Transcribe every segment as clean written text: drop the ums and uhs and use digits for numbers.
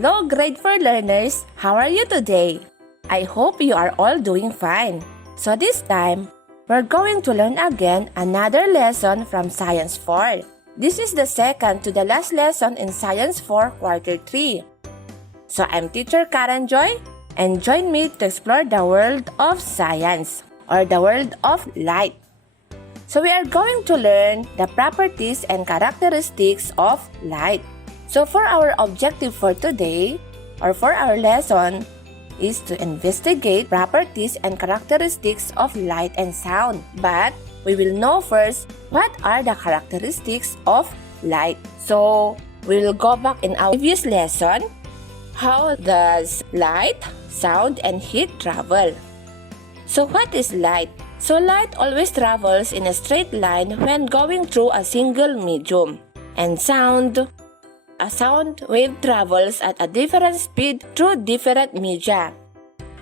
Hello, grade 4 learners! How are you today? I hope you are all doing fine. So this time, we're going to learn again another lesson from Science 4. This is the second to the last lesson in Science 4 Quarter 3. So I'm Teacher Karen Joy, and join me to explore the world of science, or the world of light. So we are going to learn the properties and characteristics of light. So for our objective for today, or for our lesson, is to investigate properties and characteristics of light and sound. But we will know first what are the characteristics of light. So we will go back in our previous lesson. How does light, sound, and heat travel? So what is light? So light always travels in a straight line when going through a single medium. And sound, a sound wave travels at a different speed through different media.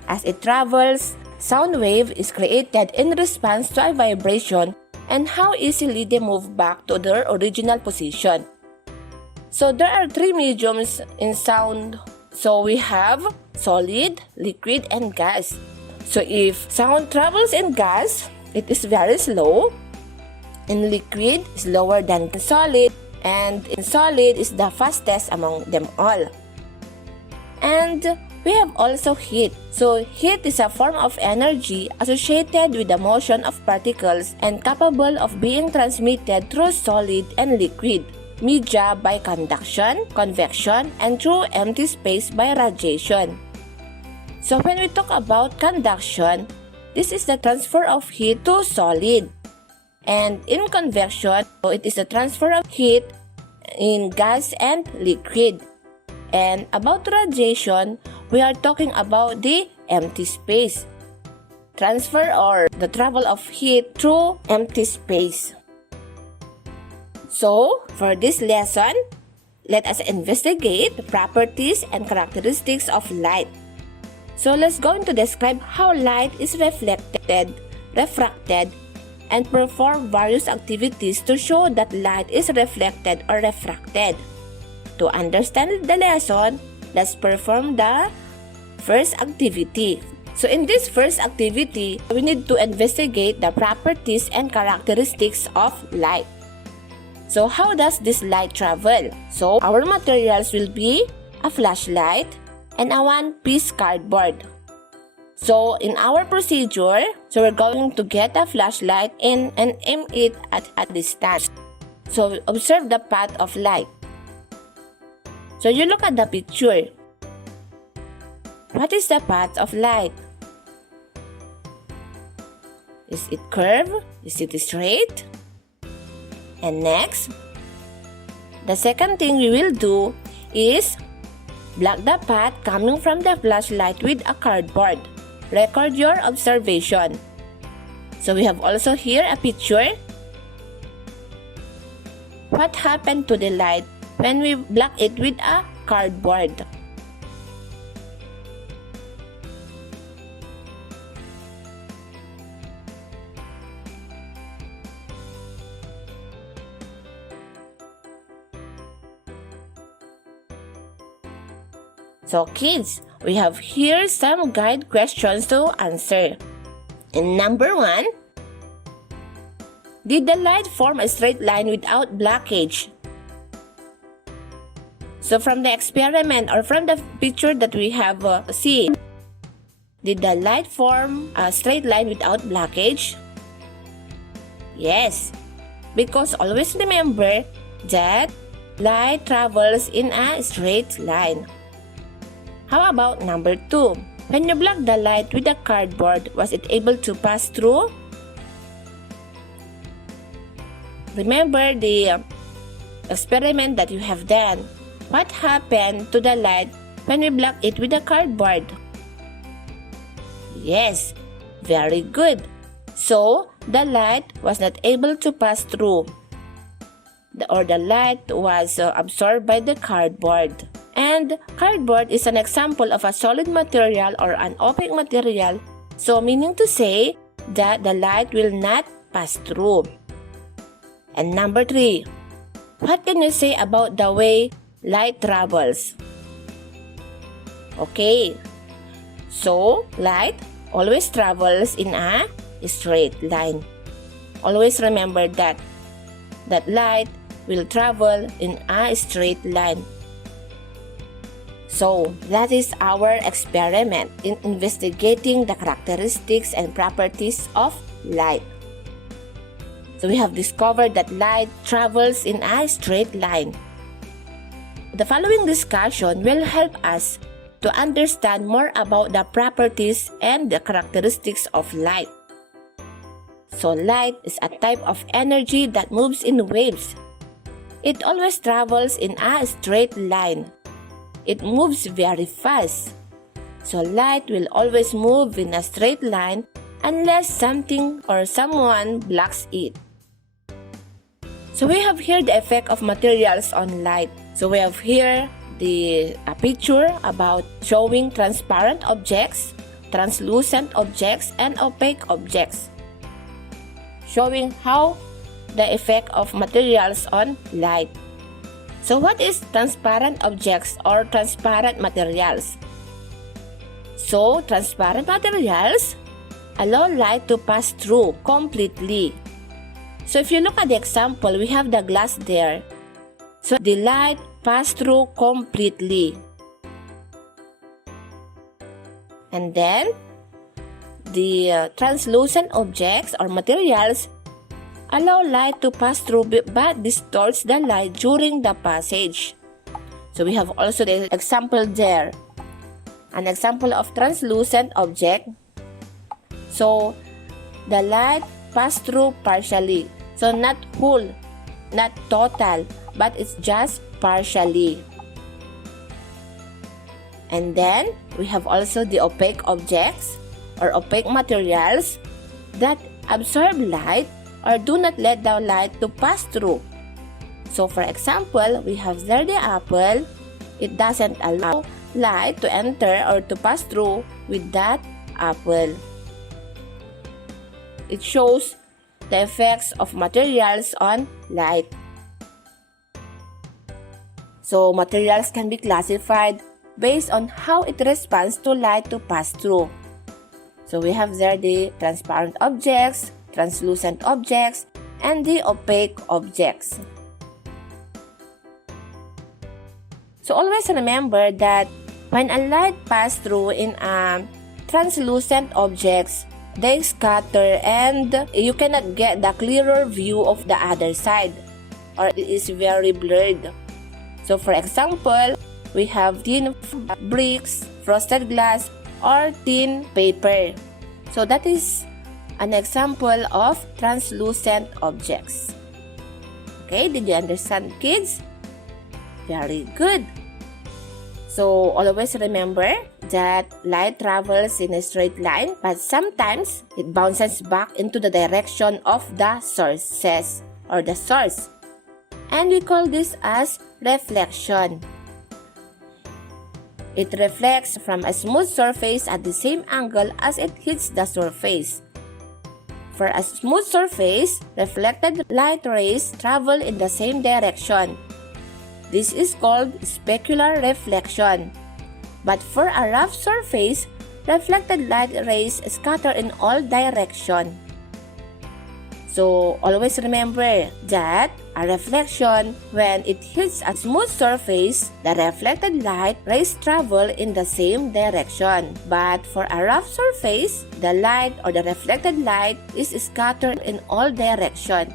As it travels, sound wave is created in response to a vibration and how easily they move back to their original position. So there are three mediums in sound. So we have solid, liquid, and gas. So if sound travels in gas, it is very slow. In liquid, slower than solid. And in solid is the fastest among them all. And we have also heat. So heat is a form of energy associated with the motion of particles and capable of being transmitted through solid and liquid media by conduction, convection, and through empty space by radiation. So when we talk about conduction, this is the transfer of heat to solid. And in convection, it is the transfer of heat in gas and liquid. And about radiation, we are talking about the empty space. Transfer or the travel of heat through empty space. So, for this lesson, let us investigate the properties and characteristics of light. So, let's go into describe how light is reflected, refracted, and perform various activities to show that light is reflected or refracted. To understand the lesson, let's perform the first activity. So in this first activity, we need to investigate the properties and characteristics of light. So how does this light travel? So our materials will be a flashlight and a one-piece cardboard. So in our procedure, we're going to get a flashlight and aim it at a distance. So observe the path of light. So you look at the picture. What is the path of light? Is it curved? Is it straight? And next, the second thing we will do is block the path coming from the flashlight with a cardboard. Record your observation. So we have also here a picture. What happened to the light when we block it with a cardboard? So kids, we have here some guide questions to answer. In number 1, did the light form a straight line without blockage? So from the experiment or from the picture that we have seen, did the light form a straight line without blockage? Yes, because always remember that light travels in a straight line. How about number 2? When you block the light with a cardboard, was it able to pass through? Remember the experiment that you have done. What happened to the light when we block it with a cardboard? Yes, very good. So, the light was not able to pass through. The light was absorbed by the cardboard. And cardboard is an example of a solid material or an opaque material, so meaning to say that the light will not pass through. And number 3, what can you say about the way light travels? Okay, so light always travels in a straight line. Always remember that light will travel in a straight line. So that is our experiment in investigating the characteristics and properties of light. So we have discovered that light travels in a straight line. The following discussion will help us to understand more about the properties and the characteristics of light. So light is a type of energy that moves in waves. It always travels in a straight line. It moves very fast. So light will always move in a straight line unless something or someone blocks it. So we have here the effect of materials on light. So we have here a picture about showing transparent objects, translucent objects, and opaque objects, showing how the effect of materials on light. So what is transparent objects or transparent materials? So transparent materials allow light to pass through completely. So if you look at the example, we have the glass there. So the light pass through completely. And then the translucent objects or materials allow light to pass through but distorts the light during the passage. So we have also the example there. An example of translucent object. So the light pass through partially. So not whole, not total, but it's just partially. And then we have also the opaque objects or opaque materials that absorb light or do not let the light to pass through. So for example, we have there the apple. It doesn't allow light to enter or to pass through with that apple. It shows the effects of materials on light. So materials can be classified based on how it responds to light to pass through. So we have there the transparent objects, translucent objects, and the opaque objects. So always remember that when a light passes through in translucent objects, they scatter and you cannot get the clearer view of the other side, or it is very blurred. So for example, we have thin bricks, frosted glass, or thin paper. So that is an example of translucent objects. Okay, did you understand, kids? Very good. So always remember that light travels in a straight line, but sometimes it bounces back into the direction of the sources or the source. And we call this as reflection. It reflects from a smooth surface at the same angle as it hits the surface. For a smooth surface, reflected light rays travel in the same direction. This is called specular reflection. But for a rough surface, reflected light rays scatter in all directions. So always remember that a reflection, when it hits a smooth surface, the reflected light rays travel in the same direction. But for a rough surface, the light or the reflected light is scattered in all directions.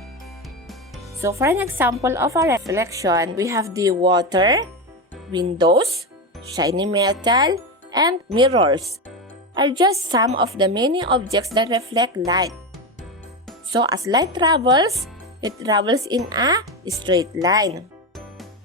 So for an example of a reflection, we have the water, windows, shiny metal, and mirrors are just some of the many objects that reflect light. So as light travels, it travels in a straight line.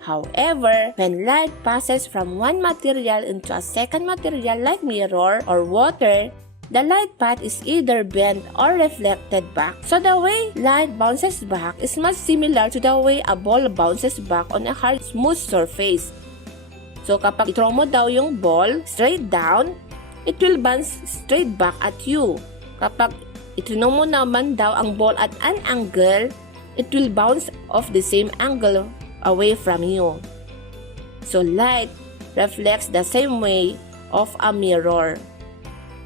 However, when light passes from one material into a second material like mirror or water, the light path is either bent or reflected back. So the way light bounces back is much similar to the way a ball bounces back on a hard, smooth surface. So kapag i-throw mo daw yung ball straight down, it will bounce straight back at you. Kapag i-throw mo naman daw ang ball at an angle, it will bounce off the same angle away from you. So light reflects the same way of a mirror.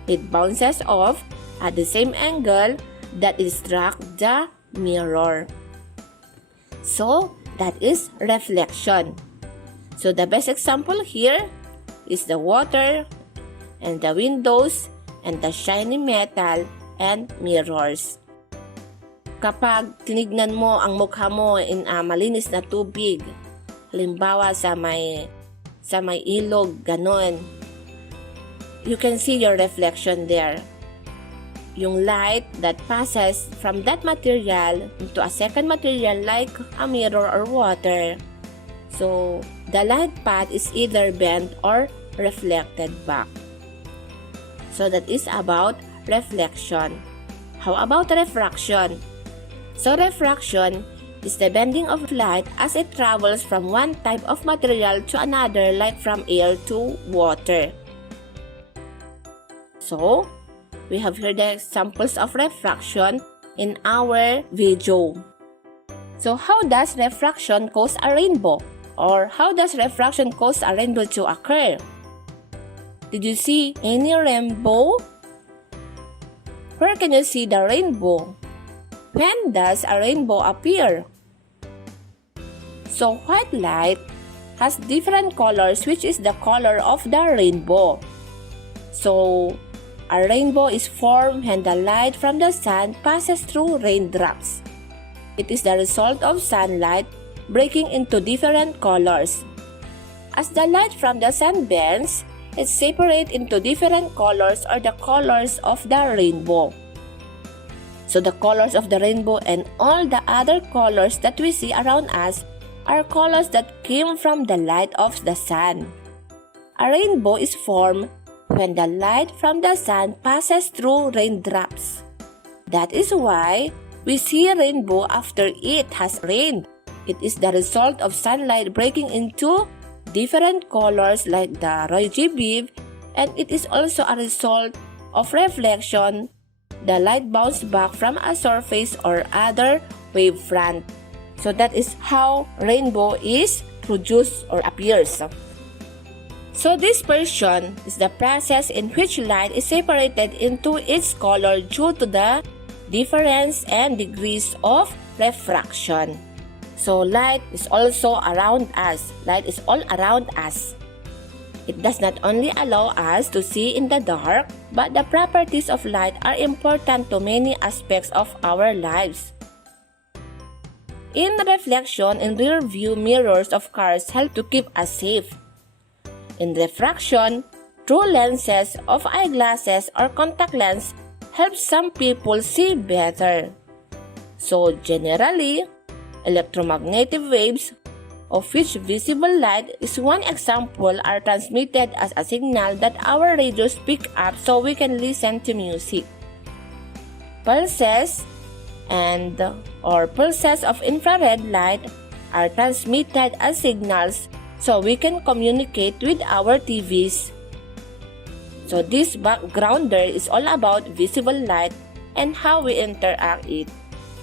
It bounces off at the same angle that it struck the mirror. So, that is reflection. So, the best example here is the water and the windows and the shiny metal and mirrors. Kapag tinignan mo ang mukha mo in malinis na tubig, halimbawa sa may ilog, ganon, you can see your reflection there. Yung light that passes from that material into a second material like a mirror or water. So, the light path is either bent or reflected back. So, that is about reflection. How about refraction? So, refraction is the bending of light as it travels from one type of material to another, like from air to water. So, we have here the examples of refraction in our video. So, how does refraction cause a rainbow? Or how does refraction cause a rainbow to occur? Did you see any rainbow? Where can you see the rainbow? When does a rainbow appear? So, white light has different colors, which is the color of the rainbow. So, a rainbow is formed when the light from the sun passes through raindrops. It is the result of sunlight breaking into different colors. As the light from the sun bends, it separates into different colors or the colors of the rainbow. So the colors of the rainbow and all the other colors that we see around us are colors that came from the light of the sun. A rainbow is formed when the light from the sun passes through raindrops. That is why we see a rainbow after it has rained. It is the result of sunlight breaking into different colors like the RGB, and it is also a result of reflection. The light bounces back from a surface or other wavefront. So that is how rainbow is produced or appears. So dispersion is the process in which light is separated into its color due to the difference and degrees of refraction. So light is also around us. Light is all around us. It does not only allow us to see in the dark, but the properties of light are important to many aspects of our lives. In reflection, in rear view mirrors of cars help to keep us safe. In refraction, true lenses of eyeglasses or contact lens help some people see better. So generally, electromagnetic waves, of which visible light is one example, are transmitted as a signal that our radios pick up so we can listen to music. Pulses or pulses of infrared light are transmitted as signals so we can communicate with our TVs. So this backgrounder is all about visible light and how we interact it.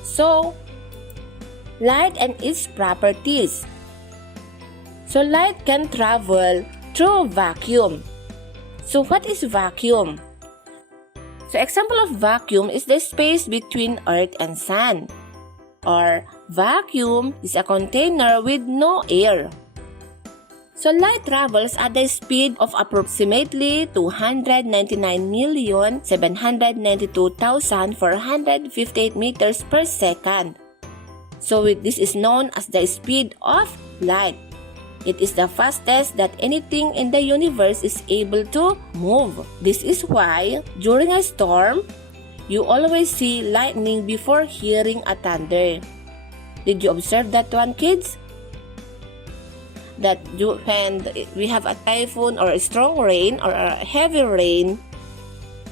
So, light and its properties. So light can travel through vacuum. So what is vacuum? So example of vacuum is the space between Earth and Sun. Or vacuum is a container with no air. So light travels at the speed of approximately 299,792,458 meters per second. So this is known as the speed of light. It is the fastest that anything in the universe is able to move. This is why, during a storm, you always see lightning before hearing a thunder. Did you observe that one, kids? That when we have a typhoon or a strong rain or a heavy rain,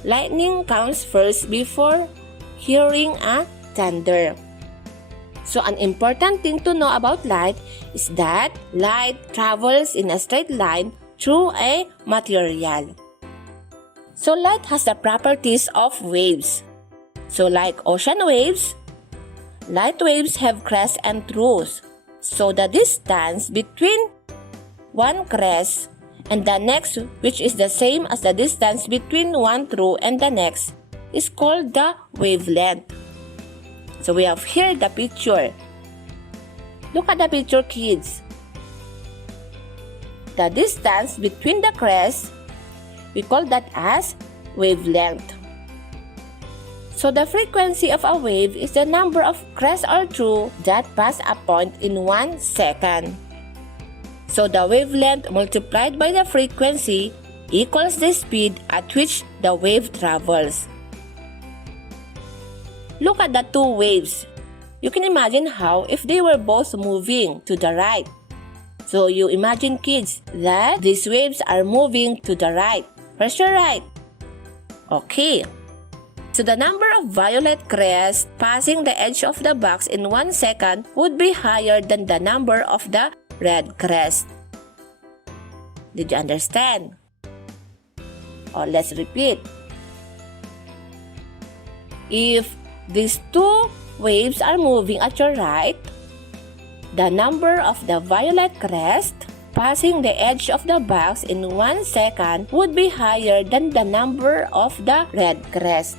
lightning comes first before hearing a thunder. So an important thing to know about light is that light travels in a straight line through a material. So light has the properties of waves. So like ocean waves, light waves have crests and troughs. So the distance between one crest And the next, which is the same as the distance between one through and the next, is called the wavelength. So we have here the picture. Look at the picture, kids. The distance between the crests, we call that as wavelength. So the frequency of a wave is the number of crests or through that pass a point in 1 second. So the wavelength multiplied by the frequency equals the speed at which the wave travels. Look at the two waves. You can imagine how if they were both moving to the right. So you imagine, kids, that these waves are moving to the right. Press your right. Okay. So the number of violet crests passing the edge of the box in 1 second would be higher than the number of the red crest. Did you understand? Or let's repeat. If these two waves are moving at your right, the number of the violet crest passing the edge of the box in 1 second would be higher than the number of the red crest.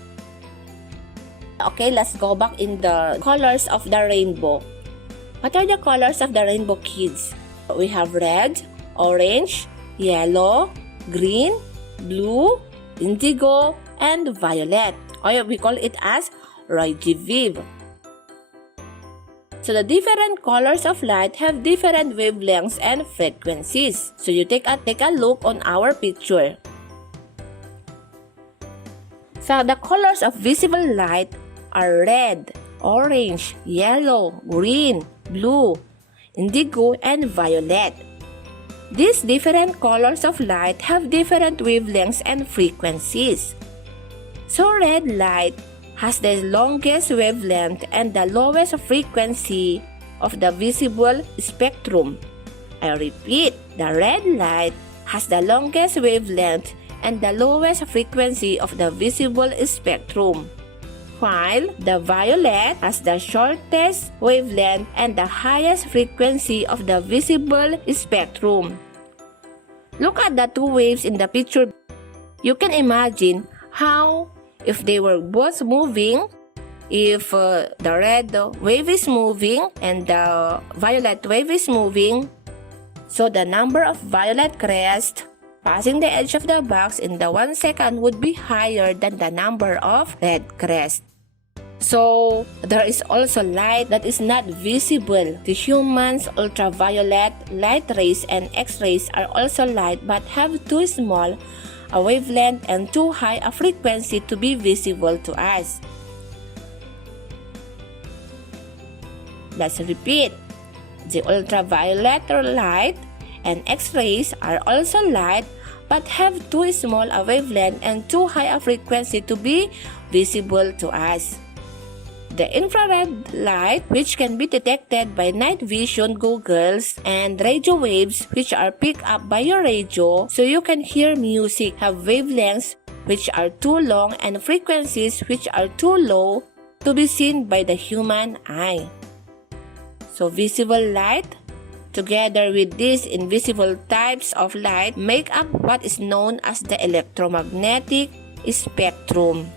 Okay, let's go back in the colors of the rainbow. What are the colors of the rainbow, kids? We have red, orange, yellow, green, blue, indigo, and violet. Or we call it as Roy-G. Viv. So the different colors of light have different wavelengths and frequencies. So you take a look on our picture. So the colors of visible light are red, orange, yellow, green, blue, indigo, and violet. These different colors of light have different wavelengths and frequencies. So red light has the longest wavelength and the lowest frequency of the visible spectrum. I repeat, the red light has the longest wavelength and the lowest frequency of the visible spectrum, while the violet has the shortest wavelength and the highest frequency of the visible spectrum. Look at the two waves in the picture. You can imagine how if they were both moving, if the red wave is moving and the violet wave is moving, so the number of violet crests passing the edge of the box in the 1 second would be higher than the number of red crests. So there is also light that is not visible. The humans' ultraviolet light rays and X-rays are also light but have too small a wavelength and too high a frequency to be visible to us. Let's repeat. The ultraviolet light and X-rays are also light but have too small a wavelength and too high a frequency to be visible to us. The infrared light, which can be detected by night vision goggles, and radio waves, which are picked up by your radio so you can hear music, have wavelengths which are too long and frequencies which are too low to be seen by the human eye. So visible light, together with these invisible types of light, make up what is known as the electromagnetic spectrum.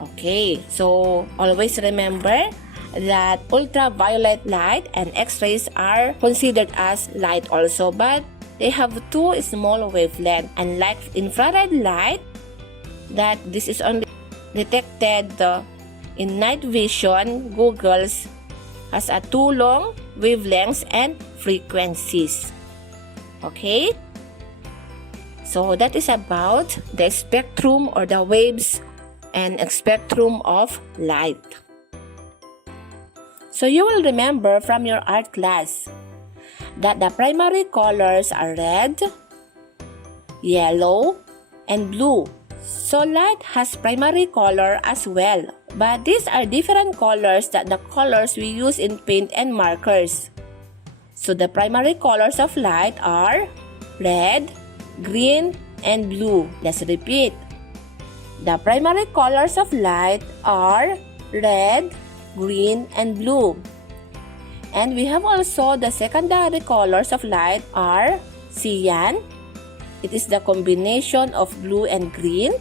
Okay, so always remember that ultraviolet light and X-rays are considered as light also, but they have too small wavelength. Unlike infrared light, that this is only detected in night vision goggles, has a too long wavelengths and frequencies. Okay, so that is about the spectrum or the waves and a spectrum of light. So you will remember from your art class that the primary colors are red, yellow, and blue. So light has primary color as well, but these are different colors than the colors we use in paint and markers. So the primary colors of light are red, green, and blue. Let's repeat. The primary colors of light are red, green, and blue. And we have also the secondary colors of light are cyan, It is the combination of blue and green.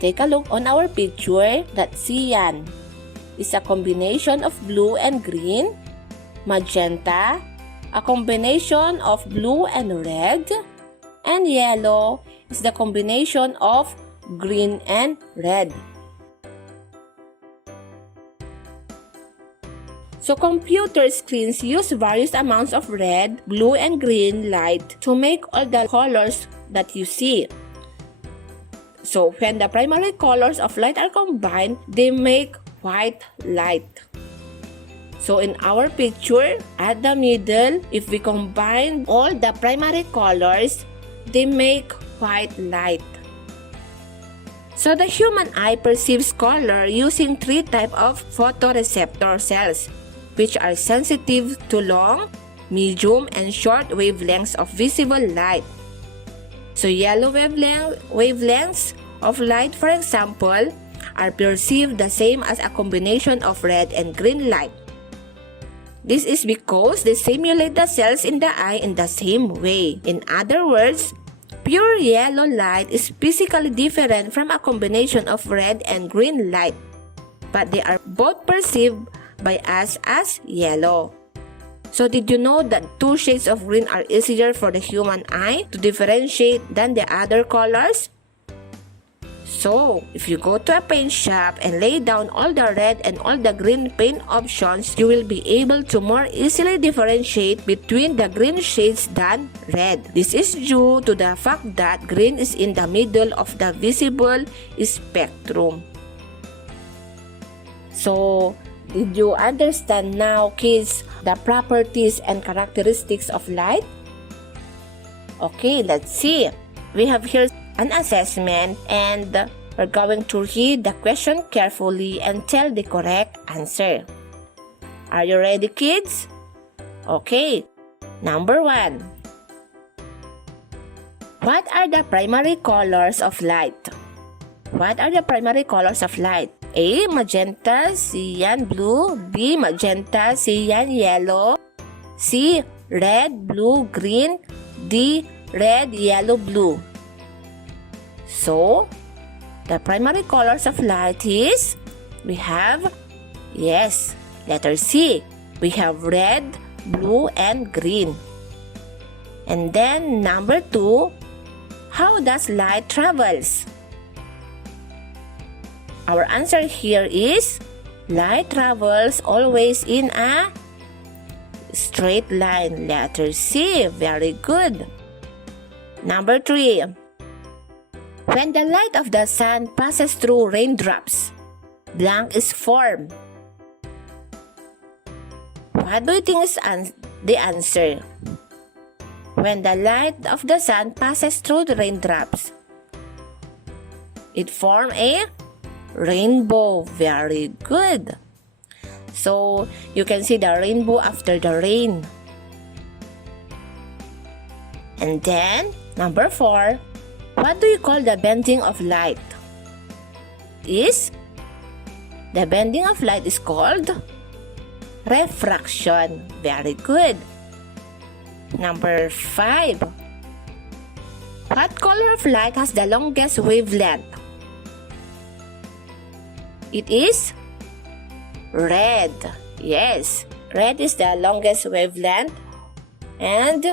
Take a look on our picture that cyan is a combination of blue and green. Magenta, a combination of blue and red. And yellow is the combination of green and red. So computer screens use various amounts of red, blue, and green light to make all the colors that you see. So when the primary colors of light are combined, they make white light. So in our picture, at the middle, if we combine all the primary colors, they make white light. So the human eye perceives color using three types of photoreceptor cells, which are sensitive to long, medium, and short wavelengths of visible light. So yellow wavelengths of light, for example, are perceived the same as a combination of red and green light. This is because they stimulate the cells in the eye in the same way. In other words, pure yellow light is physically different from a combination of red and green light, but they are both perceived by us as yellow. So did you know that two shades of green are easier for the human eye to differentiate than the other colors? So, if you go to a paint shop and lay down all the red and all the green paint options, you will be able to more easily differentiate between the green shades than red. This is due to the fact that green is in the middle of the visible spectrum. So, did you understand now, kids, the properties and characteristics of light? Okay, let's see. We have here an assessment and we're going to read the question carefully and tell the correct answer. Are you ready, kids? Okay, number 1. What are the primary colors of light? What are the primary colors of light? A. Magenta, cyan, blue. B. Magenta, cyan, yellow. C. Red, blue, green. D. Red, yellow, blue. So, the primary colors of light is, we have, yes, letter C. We have red, blue, and green. And then number 2, how does light travels? Our answer here is, light travels always in a straight line. Letter C. Very good. Number 3. When the light of the sun passes through raindrops, blank is formed. What do you think is the answer? When the light of the sun passes through the raindrops, it forms a rainbow. Very good. So, you can see the rainbow after the rain. And then, number 4, what do you call the bending of light? The bending of light is called refraction. Very good. Number 5, what color of light has the longest wavelength? It is red. Yes, red is the longest wavelength. And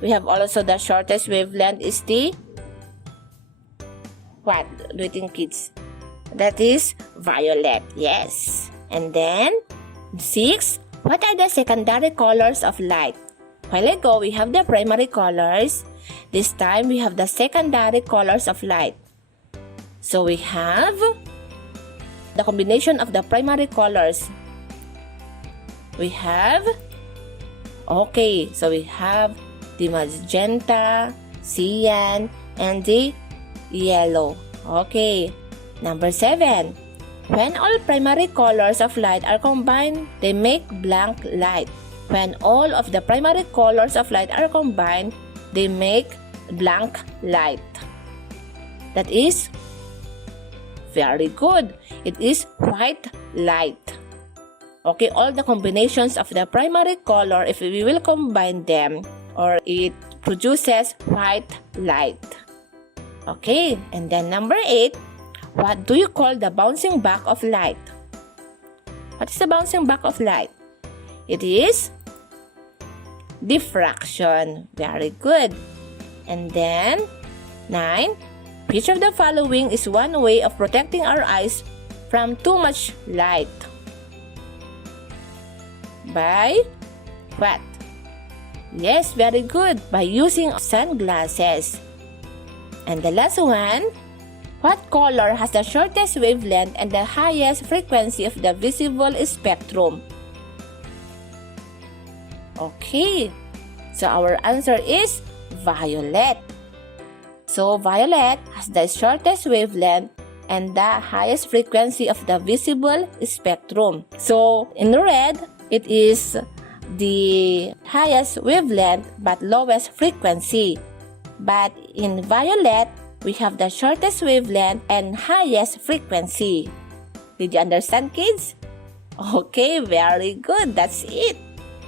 we have also the shortest wavelength is the, what do you think, kids? That is violet. Yes. And then 6, what are the secondary colors of light? While ago, we have the primary colors. This time, we have the secondary colors of light. So, we have the combination of the primary colors. We have, okay, so we have the magenta, cyan, and the yellow. Okay, number 7. When all primary colors of light are combined, they make blank light. When all of the primary colors of light are combined, they make blank light. That is very good. It is white light. Okay, all the combinations of the primary color, if we will combine them, or it produces white light. Okay, and then number 8, what do you call the bouncing back of light? What is the bouncing back of light? It is diffraction. Very good. And then 9, which of the following is one way of protecting our eyes from too much light? By what? Yes, very good. By using sunglasses. And the last one, what color has the shortest wavelength and the highest frequency of the visible spectrum? Okay, so our answer is violet. So violet has the shortest wavelength and the highest frequency of the visible spectrum. So in red, it is the highest wavelength but lowest frequency. But in violet, we have the shortest wavelength and highest frequency. Did you understand, kids? Okay, very good. That's it.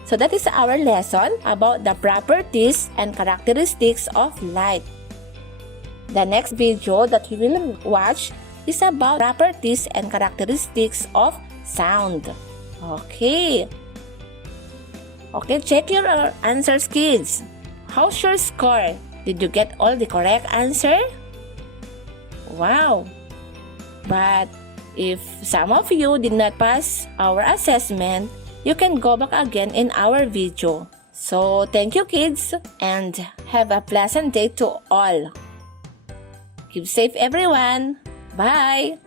So that is our lesson about the properties and characteristics of light. The next video that we will watch is about properties and characteristics of sound. Okay. Okay, check your answers, kids. How's your score? Did you get all the correct answer? Wow! But if some of you did not pass our assessment, you can go back again in our video. So, thank you, kids, and have a pleasant day to all. Keep safe, everyone. Bye!